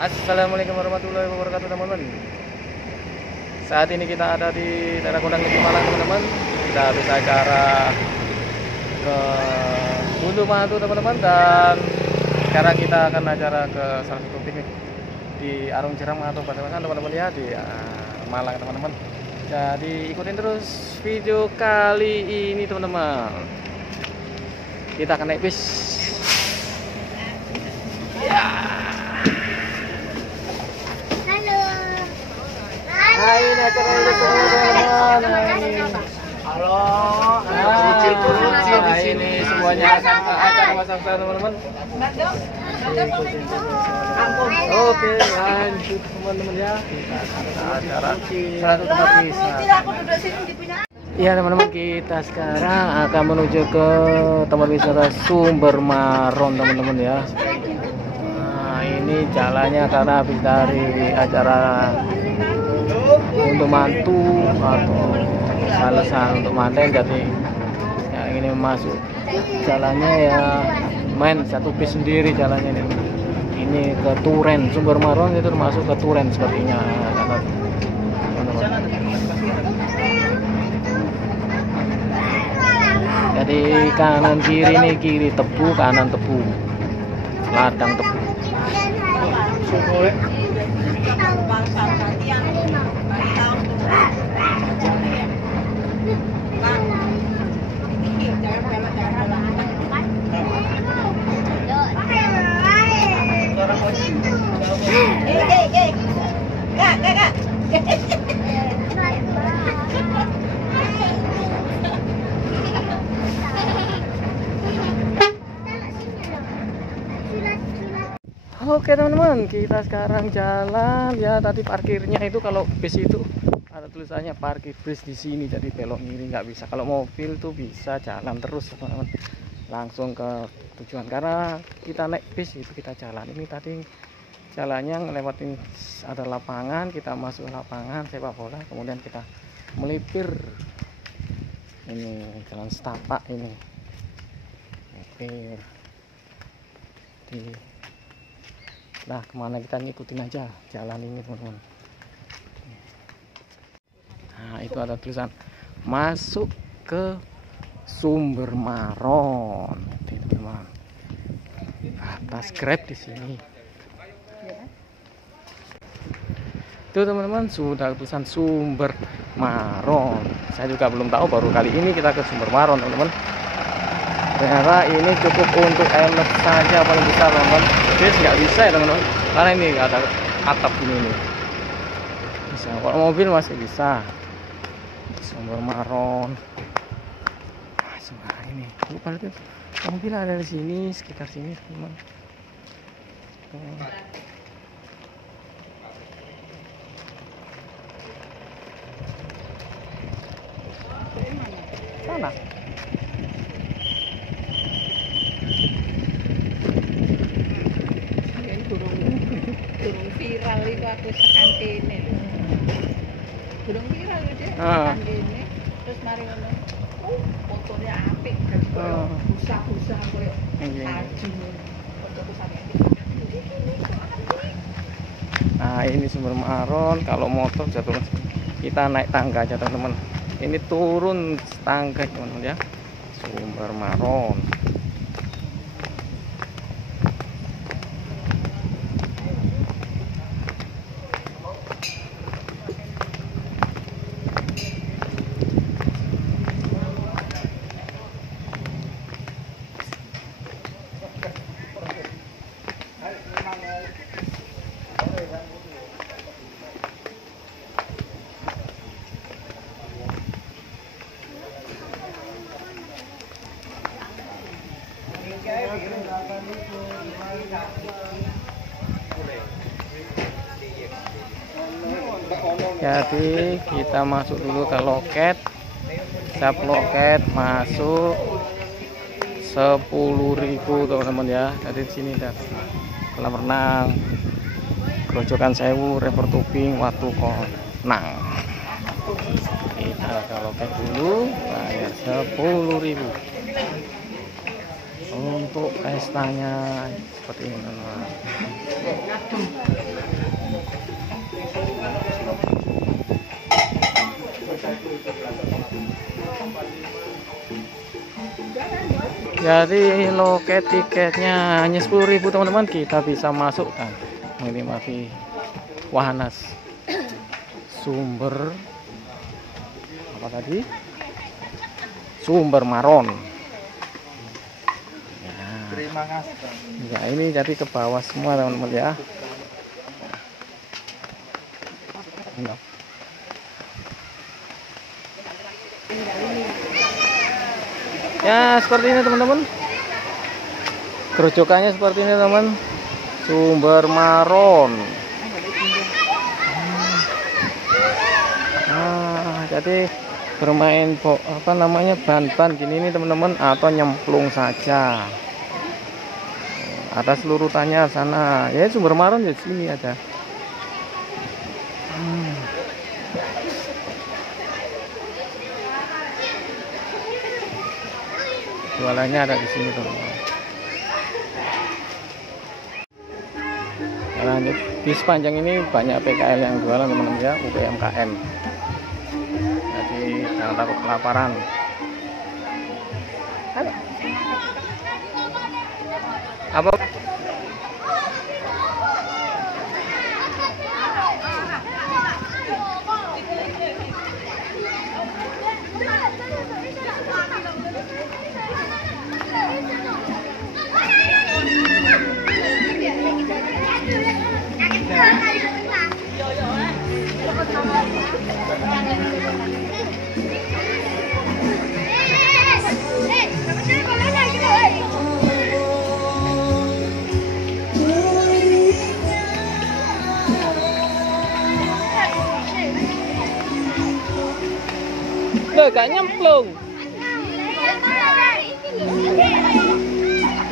Assalamualaikum warahmatullahi wabarakatuh teman-teman. Saat ini kita ada di daerah Kodang Negeri Malang teman-teman. Kita habis acara ke Buntu Mantu teman-teman, dan sekarang kita akan acara ke salah satu piknik di Arung Jeram atau Pademangan teman-teman ya, di Malang teman-teman. Jadi ikutin terus video kali ini teman-teman. Kita akan naik bis. Ya. Hai, ini acara ini teman-teman. Halo. Ini semuanya acara masak-masak teman-teman. Oke, lanjut teman-teman ya. Kita acara satu tempat wisata. Iya teman-teman, kita sekarang akan menuju ke tempat wisata Sumber Maron teman-teman ya. Nah, ini jalannya karena habis dari acara untuk mantu atau alasan untuk manten, jadi yang ini masuk jalannya ya main satu bis sendiri jalannya ini ke Turen. Sumber Maron itu termasuk ke Turen sepertinya. Jadi kanan kiri nih, kiri tebu, kanan tebu, ladang tebu. Oke teman-teman, kita sekarang jalan ya. Tadi parkirnya itu kalau bis itu ada tulisannya parkir bis di sini, jadi belok kiri nggak bisa. Kalau mobil tuh bisa jalan terus teman-teman, langsung ke tujuan. Karena kita naik bis itu kita jalan. Ini tadi jalannya ngelewatin ada lapangan, kita masuk lapangan sepak bola, kemudian kita melipir ini jalan setapak ini, melipir di. Nah, kemana kita ngikutin aja jalan ini teman-teman. Nah, itu ada tulisan masuk ke Sumber Maron, teman-teman. Atas Grab di sini. Itu teman-teman sudah tulisan Sumber Maron. Saya juga belum tahu, baru kali ini kita ke Sumber Maron teman-teman. Ternyata ini cukup untuk elek saja paling besar teman-teman. Bis nggak bisa ya teman-teman, karena ini nggak ada atap ini nih. Bisa, kalau mobil masih bisa. Sumber Maron. Nah, ini bukan itu mobil ada di sini, sekitar sini teman-teman. Sana. Durung viral itu aku tekan kene lho. Durung viral lho Dek, tekan kene. Terus mari ngono. Fotonya apik kan. Busa-busa koyo salju. Fotoku sampe. Nah, ini Sumber Maron. Kalau motor jatuh kita naik tangga aja teman-teman. Ini turun tangga teman-teman ya. Sumber Maron. Jadi kita masuk dulu ke loket, sap loket masuk 10.000 teman-teman ya. Jadi di sini ada kolam renang, Grojogan Sewu, River Tubing, Watu Konang. Kita ke loket dulu, bayar 10.000. Untuk pestanya seperti ini teman-teman. Jadi loket tiketnya hanya 10.000 teman-teman, kita bisa masuk dan menikmati wahana sumber apa tadi? Sumber Maron. Ya. Terima kasih. Ya, ini jadi ke bawah semua teman-teman ya. Ya seperti ini teman-teman, kerucukannya seperti ini teman, Sumber Maron. Nah, jadi bermain apa namanya ban-ban gini nih teman-teman, atau nyemplung saja. Atas lurutannya sana, ya Sumber Maron di sini aja. Jualannya ada di sini teman-teman. Lanjut di sepanjang ini banyak PKL yang jualan teman-teman ya, UMKM. Jadi jangan takut kelaparan. Apa? Loh, gak nyemplung.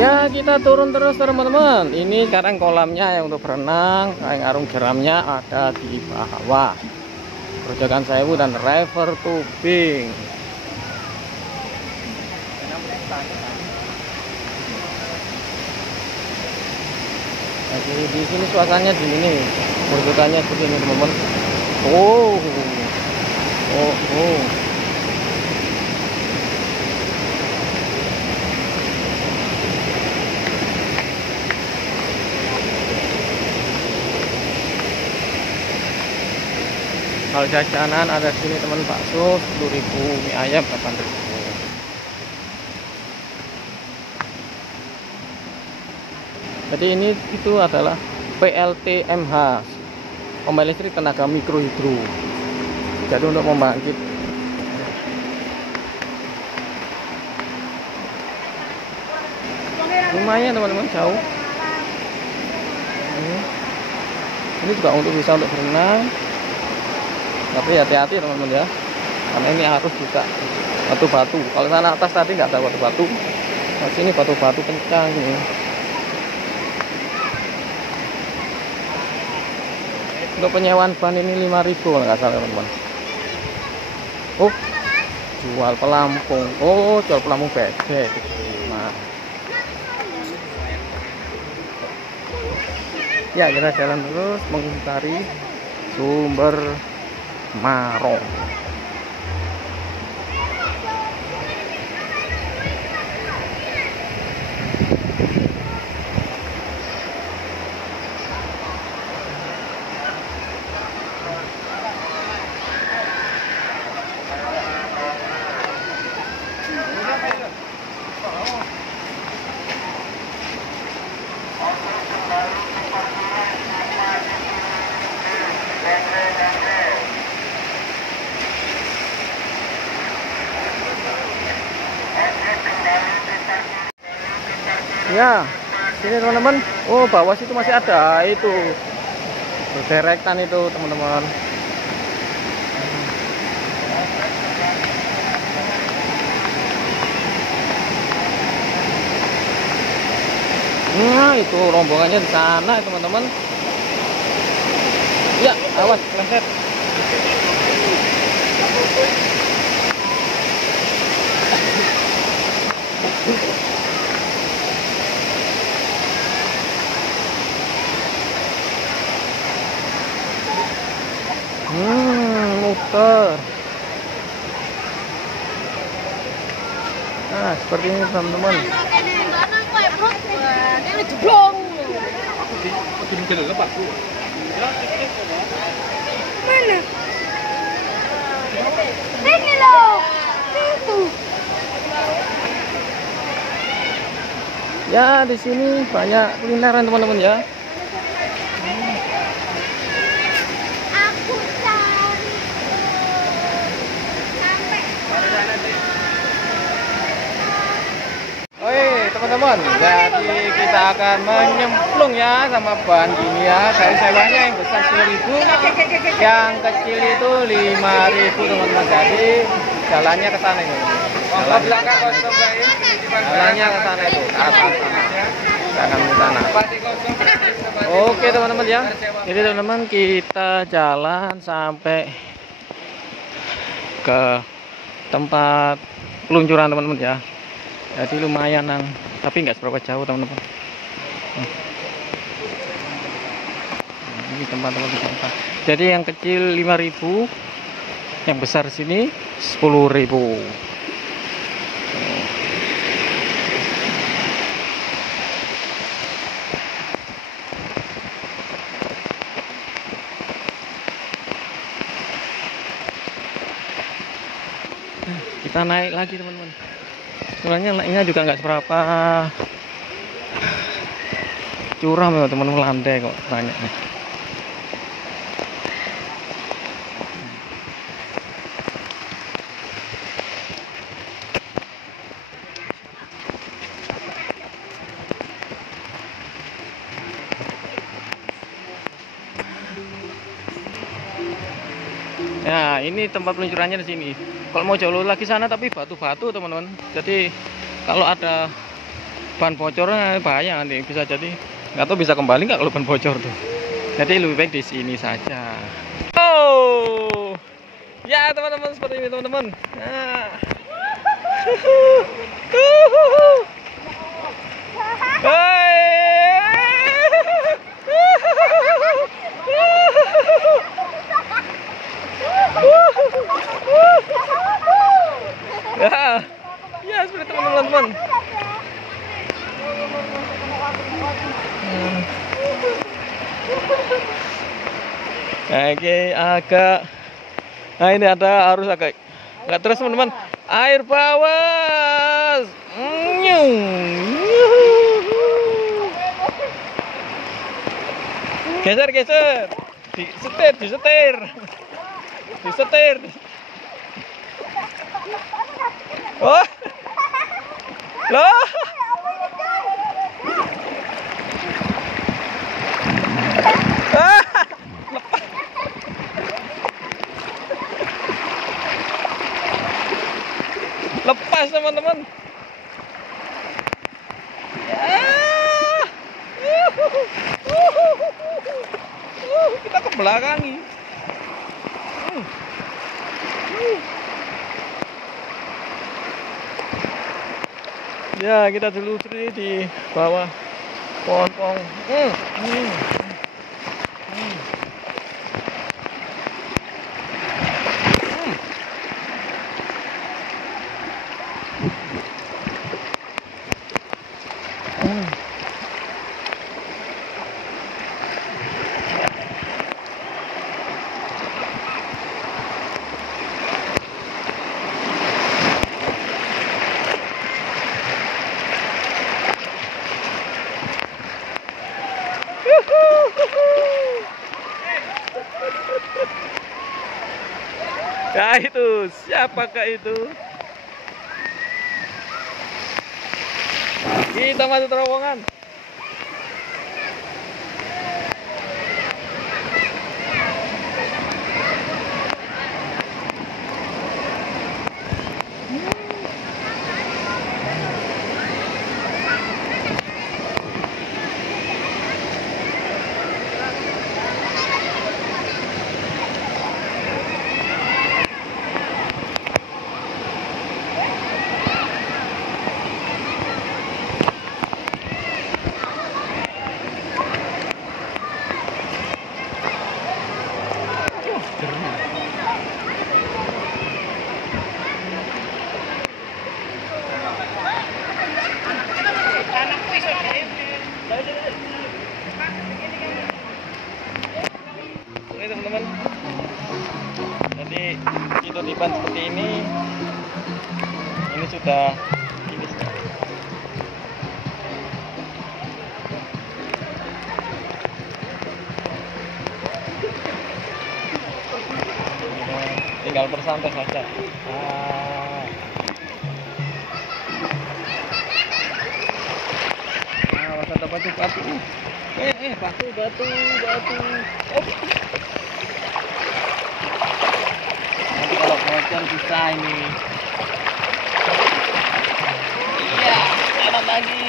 Ya, kita turun terus teman-teman. Ini sekarang kolamnya yang untuk berenang, arung jeramnya ada di bawah. Grojogan Sewu dan river tubing. Jadi di sini suasananya di sini. Grojogannya begini teman-teman. Oh. Oh, oh. Kalau jajanan ada sini teman, bakso 10.000, mie ayam 8.000. Jadi ini itu adalah PLTMH, pembangkit listrik tenaga mikro hidro. Jadi untuk membangkit lumayan teman-teman, jauh. Ini juga untuk bisa untuk berenang. Tapi hati-hati teman-teman ya, karena ini arus juga batu-batu. Kalau sana atas tadi nggak ada batu-batu, nah sini batu-batu kencang ini. Untuk penyewaan ban ini 5.000 kalau nggak salah teman-teman. Oh, jual pelampung. Oh, jual pelampung bebek. Nah. Ya, kita jalan terus mengitari Sumber Maron. Ya, sini teman-teman. Oh, bawah situ masih ada itu berderekan itu teman-teman. Nah, itu rombongannya di sana teman-teman. Ya, awas keleset. Muter. Nah, seperti ini teman-teman. ini jeblong. Turun ke lepas tu. Mana? Ini loh. Itu. Ya, di sini banyak kulineran teman-teman ya. Aku cari sampai. Oi teman-teman, jadi kita akan menyemplung ya sama bahan kimia. Dari sewanya yang besar 10.000, yang kecil itu 5.000 teman-teman. Jadi jalannya ke sana ini. Jalannya ke sana itu, ke atas sana. Kita akan ke sana. Oke teman-teman ya. Jadi teman-teman kita jalan sampai ke tempat peluncuran teman-teman ya. Jadi lumayan tapi nggak seberapa jauh teman-teman. Ini tempat-tempat wisata. Jadi yang kecil 5.000, yang besar sini 10.000. Kita naik lagi teman-teman. Sebenarnya naiknya juga nggak seberapa curam ya teman-teman, landai kok banyak nih. Ya, ini tempat peluncurannya di sini. Kalau mau jauh lagi sana tapi batu-batu teman-teman. Jadi kalau ada ban bocornya bahaya nanti, bisa jadi nggak tahu bisa kembali nggak kalau ban bocor tuh. Jadi lebih baik di sini saja. Oh, ya teman-teman, seperti ini teman-teman. Nah. Ya, seperti teman-teman. Oke, agak. Nah ini ada arus agak nggak terus teman-teman. Air bawah. Geser, geser. Disetir. Oh, loh. Lepas teman-teman. Kita ke belakangi. Ya, kita telusuri di bawah pohon-pohon. Ya itu, siapakah itu? Kita masuk terowongan. teman-teman. Jadi itu diban seperti ini sudah ini sudah. Tinggal bersantai saja. Awas ada batu. Batu. Oh. Nanti kalau bocor bisa ini. Iya, jalan lagi.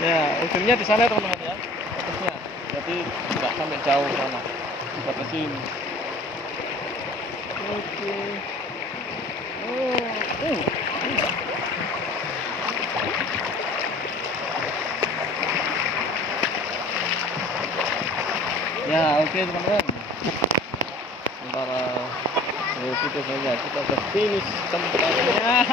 Ya, ujungnya di sana teman-teman ya, atasnya. Jadi nggak sampai jauh sana, buat ke sini. Oke. Ya, oke teman-teman. Sementara itu saja kita udah finish tempatnya.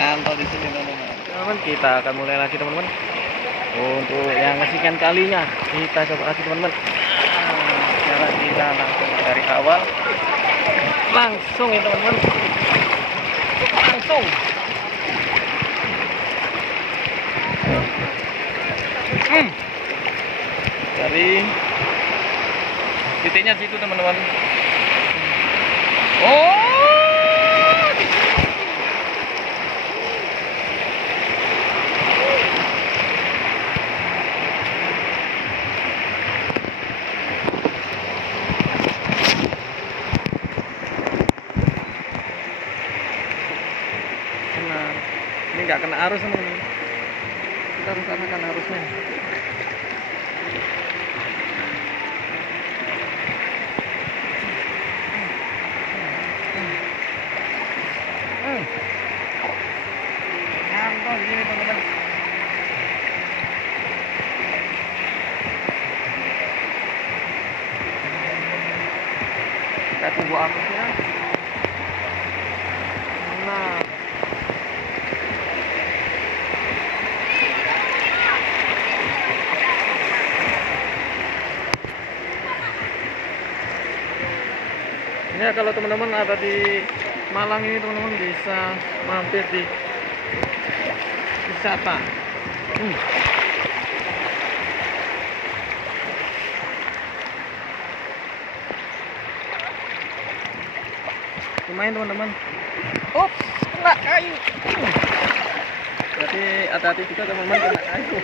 Nyantol di sini teman-teman. Kita akan mulai lagi teman-teman. Untuk yang kesekian kalinya kita coba lagi teman-teman. Cara kita langsung dari awal. Langsung ya teman-teman. Langsung. Dari titiknya situ teman-teman. Oh. Ini nggak kena arus teman-teman. Kita harus arahkan arusnya. Nyantol di sini teman-teman. Kita tunggu arusnya. Nah. Ya, kalau teman-teman ada di Malang ini teman-teman bisa mampir di wisata. Lumayan teman-teman. Ups, kena kayu. Jadi hati-hati juga teman-teman kena kayu.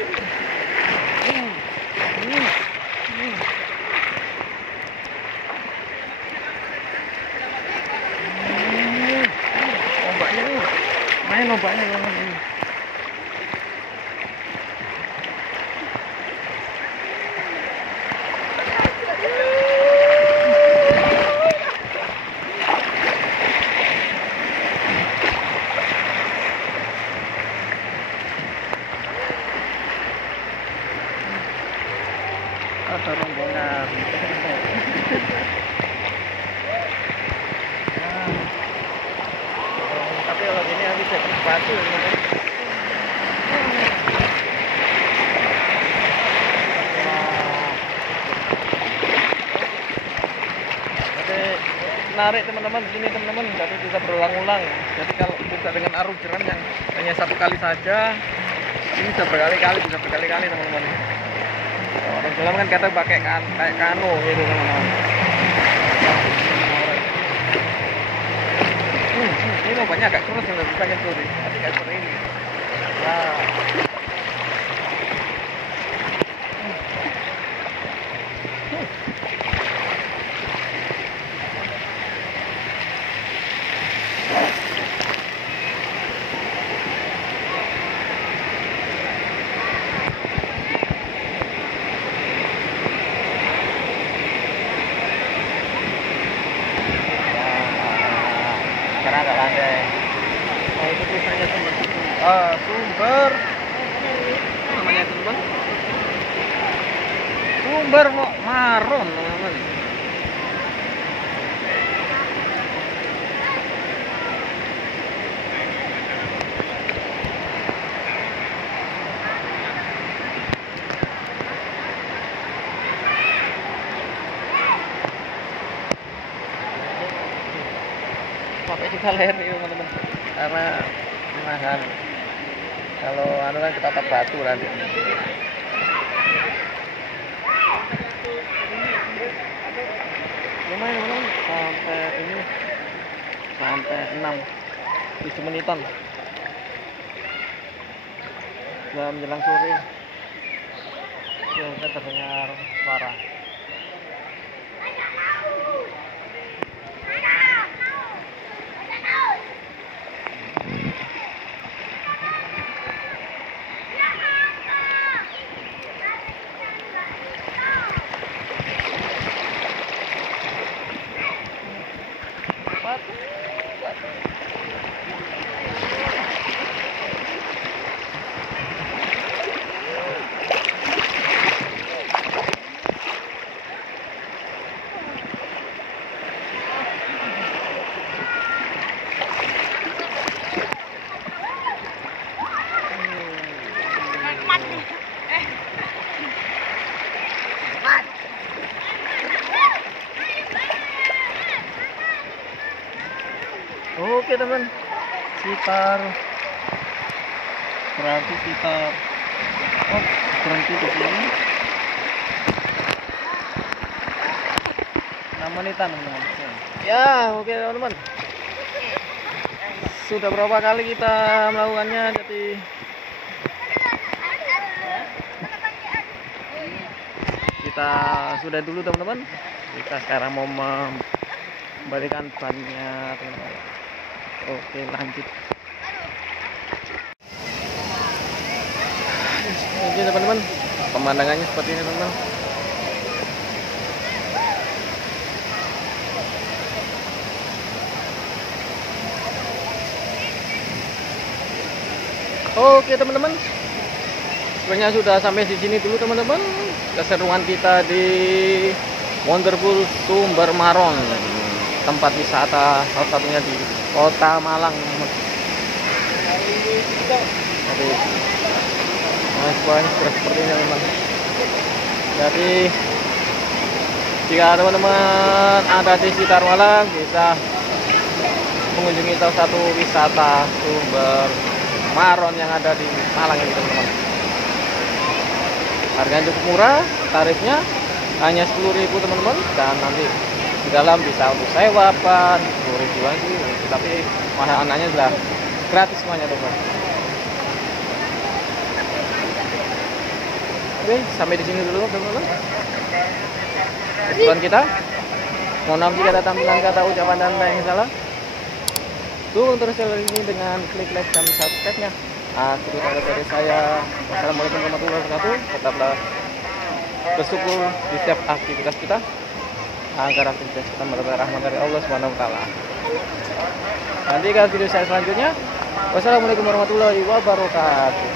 Main ombaknya teman-teman. Ada rombongan. Tapi kalau gini habis ya kena batu teman-teman. Jadi menarik teman-teman di sini teman-teman, jadi bisa berulang-ulang. Jadi kalau buka dengan arus jeram yang hanya satu kali saja, ini bisa berkali-kali teman-teman. Orang jeram kan kadang pakai kayak kano gitu teman-teman. Ini ombaknya agak keras yang bukan yang sore, tapi kayak seperti ini. Nah. Sekarang agak landai. Oh, itu tulisannya sumber Sumber Maron, teman-teman. Pakai juga leri teman-teman, karena menahan kalau anu kan ketata batu nanti. Lumayan teman-teman, sampai ini sampai 6-7 menitan sudah menjelang sore. Sudah terdengar suara. Oke teman, berarti sekitar berhenti di sini 6 menitan teman-teman. Ya oke teman-teman, sudah berapa kali kita melakukannya, jadi kita sudah dulu teman-teman. Kita sekarang mau membalikan bannya teman-teman. Oke lanjut. Oke teman-teman, pemandangannya seperti ini teman-teman. Oke teman-teman, sebenarnya sudah sampai di sini dulu teman-teman, keseruan kita di Wonderful Sumber Maron, tempat wisata salah satunya di Kota Malang. Jadi seperti ini teman-teman. Jadi jika teman-teman ada di sekitar Malang, bisa mengunjungi salah satu wisata Sumber Maron yang ada di Malang ini teman-teman. Harganya cukup murah, tarifnya hanya 10.000 teman-teman, dan nanti di dalam bisa untuk sewa apa 10.000-an sih, tapi makanannya sudah gratis semuanya teman-teman. Oke, sampai di sini dulu teman-teman keseruan kita. Mohon maaf jika ada tampilan kata, ucapan, dan lain salah. Dukung terus channel ini dengan klik like dan subscribe-nya. Akhir kata dari saya, wassalamualaikum warahmatullahi wabarakatuh. Tetaplah bersyukur di setiap aktivitas kita, agar aktivitas kita mendapat rahmat dari Allah Subhanahu wa taala. Nantikan video saya selanjutnya. Wassalamualaikum warahmatullahi wabarakatuh.